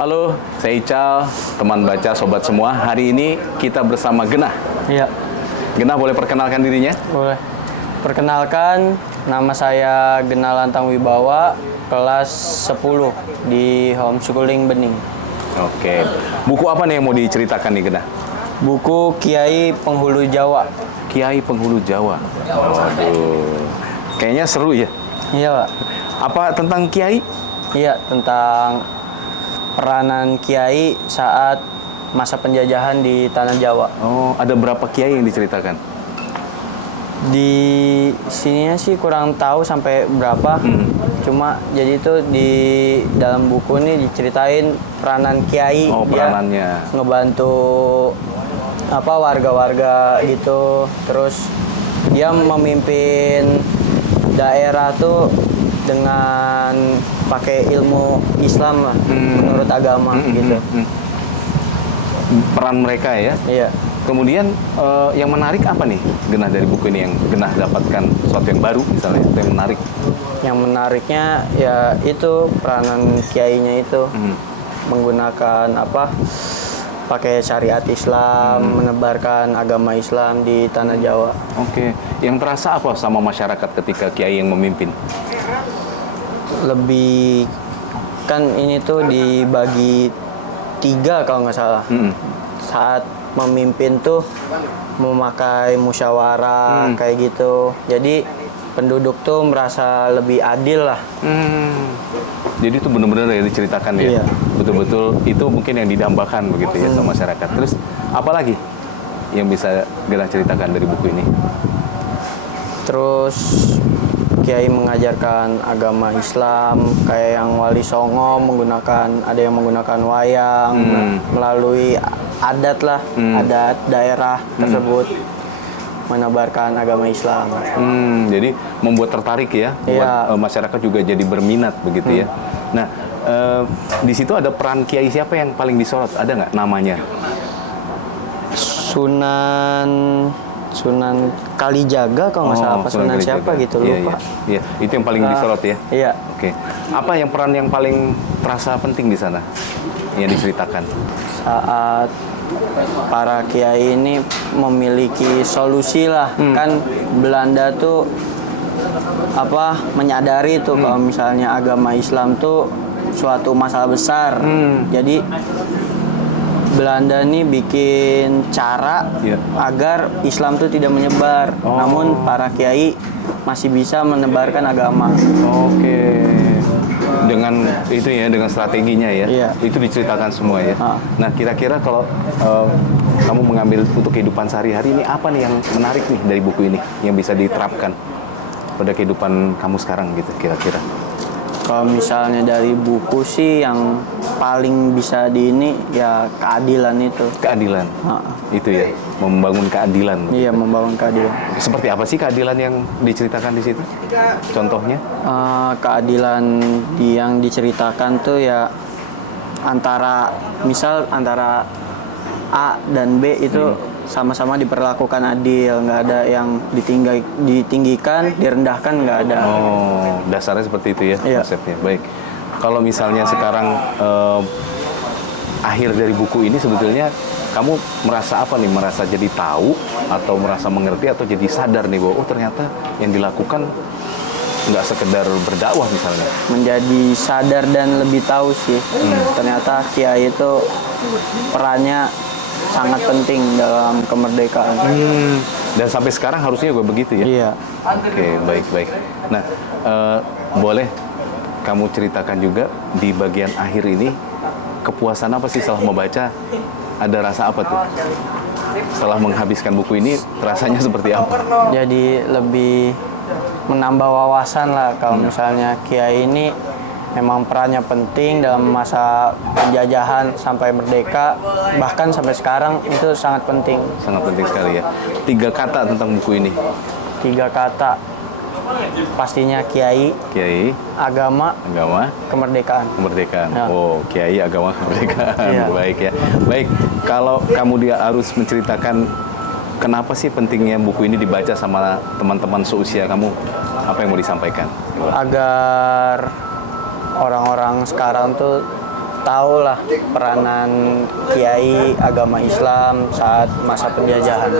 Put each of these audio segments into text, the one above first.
Halo, saya Ical, teman baca sobat semua. Hari ini kita bersama Genah. Iya, Genah boleh perkenalkan dirinya? boleh. Perkenalkan, nama saya Genah Lantang Wibawa, kelas 10 di Homeschooling Bening. Oke, buku apa nih yang mau diceritakan nih Genah? Buku Kiai Penghulu Jawa. Kiai Penghulu Jawa. Waduh, kayaknya seru ya. Iya, Pak. Apa tentang Kiai? Iya, tentang peranan Kiai saat masa penjajahan di Tanah Jawa. Oh, ada berapa Kiai yang diceritakan? Di sininya sih kurang tahu sampai berapa. Cuma jadi itu di dalam buku ini diceritain peranan Kiai. Oh, Dia peranannya. ngebantu warga-warga gitu. Terus dia memimpin daerah tuh dengan pakai ilmu Islam lah, menurut agama gitu. Peran mereka ya. Iya. Kemudian yang menarik apa nih Genah dari buku ini yang Genah dapatkan sesuatu yang baru misalnya, itu yang menarik? Yang menariknya ya itu peranan kiainya itu menggunakan pakai syariat Islam, menebarkan agama Islam di Tanah Jawa. Oke, yang terasa apa sama masyarakat ketika Kiai yang memimpin? Lebih kan ini tuh dibagi 3 kalau nggak salah. Saat memimpin tuh memakai musyawarah kayak gitu. Jadi penduduk tuh merasa lebih adil lah. Jadi itu benar-benar ya diceritakan ya. Iya. Betul-betul itu mungkin yang didambakan begitu ya sama masyarakat. Terus apa lagi yang bisa Genah ceritakan dari buku ini? Terus Kiai mengajarkan agama Islam, kayak yang Wali Songo ada yang menggunakan wayang melalui adat lah, adat daerah tersebut menebarkan agama Islam. Jadi membuat tertarik ya, Iya. buat masyarakat juga jadi berminat begitu ya. Nah, di situ ada peran Kiai siapa yang paling disorot? Ada nggak namanya? Sunan Kalijaga kalau nggak salah, apa Sunan Kalijaga. siapa gitu, Iya, lupa. Iya, itu yang paling disorot ya. Iya. Oke. Apa yang peran yang paling terasa penting di sana yang diceritakan? Saat para kiai ini memiliki solusi lah. Kan Belanda tuh menyadari tuh kalau misalnya agama Islam tuh suatu masalah besar. Jadi Belanda nih bikin cara agar Islam tuh tidak menyebar. Namun para kiai masih bisa menebarkan agama. Oke. Dengan itu ya, dengan strateginya ya. Iya. Itu diceritakan semua ya. Nah, kira-kira kalau kamu mengambil untuk kehidupan sehari-hari ini apa nih yang menarik nih dari buku ini yang bisa diterapkan pada kehidupan kamu sekarang gitu kira-kira? Kalau misalnya dari buku sih yang paling bisa ya keadilan itu. Keadilan. Itu ya, membangun keadilan. Iya, membangun keadilan. Seperti apa sih keadilan yang diceritakan di situ? Contohnya? Keadilan yang diceritakan tuh ya antara A dan B itu sama-sama diperlakukan adil, nggak ada yang ditinggikan, direndahkan, nggak ada. Oh, dasarnya seperti itu ya, Iya. konsepnya. Baik. Kalau misalnya sekarang akhir dari buku ini sebetulnya kamu merasa apa nih? Merasa jadi tahu atau merasa mengerti atau jadi sadar nih bahwa ternyata yang dilakukan nggak sekedar berdakwah misalnya. Menjadi sadar dan lebih tahu sih. Ternyata Kiai itu perannya sangat penting dalam kemerdekaan. Dan sampai sekarang harusnya juga begitu ya? Iya. Oke, baik-baik. Nah, boleh kamu ceritakan juga di bagian akhir ini, kepuasan apa sih setelah membaca? Ada rasa apa tuh? Setelah menghabiskan buku ini, rasanya seperti apa? Jadi lebih menambah wawasan lah kalau misalnya Kiai ini memang perannya penting dalam masa penjajahan sampai merdeka, bahkan sampai sekarang itu sangat penting. Sangat penting sekali ya. 3 kata tentang buku ini. 3 kata, pastinya Kiai, agama, kemerdekaan. Kemerdekaan. Ya. Oh, Kiai, agama, kemerdekaan. Iya. Baik ya. Baik, kalau kamu harus menceritakan kenapa sih pentingnya buku ini dibaca sama teman-teman seusia kamu, apa yang mau disampaikan? Agar orang-orang sekarang tuh tahu lah peranan kiai agama Islam saat masa penjajahan.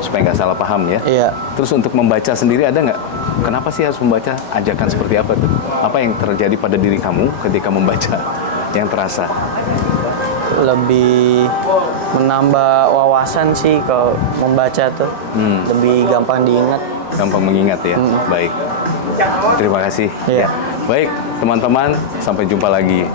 Supaya nggak salah paham ya. Iya. Terus untuk membaca sendiri ada nggak? Kenapa sih harus membaca? Ajakan seperti apa tuh? Apa yang terjadi pada diri kamu ketika membaca yang terasa? Lebih menambah wawasan sih kalau membaca tuh. Lebih gampang diingat. Gampang mengingat ya. Baik. Terima kasih. Iya. Baik, teman-teman, sampai jumpa lagi.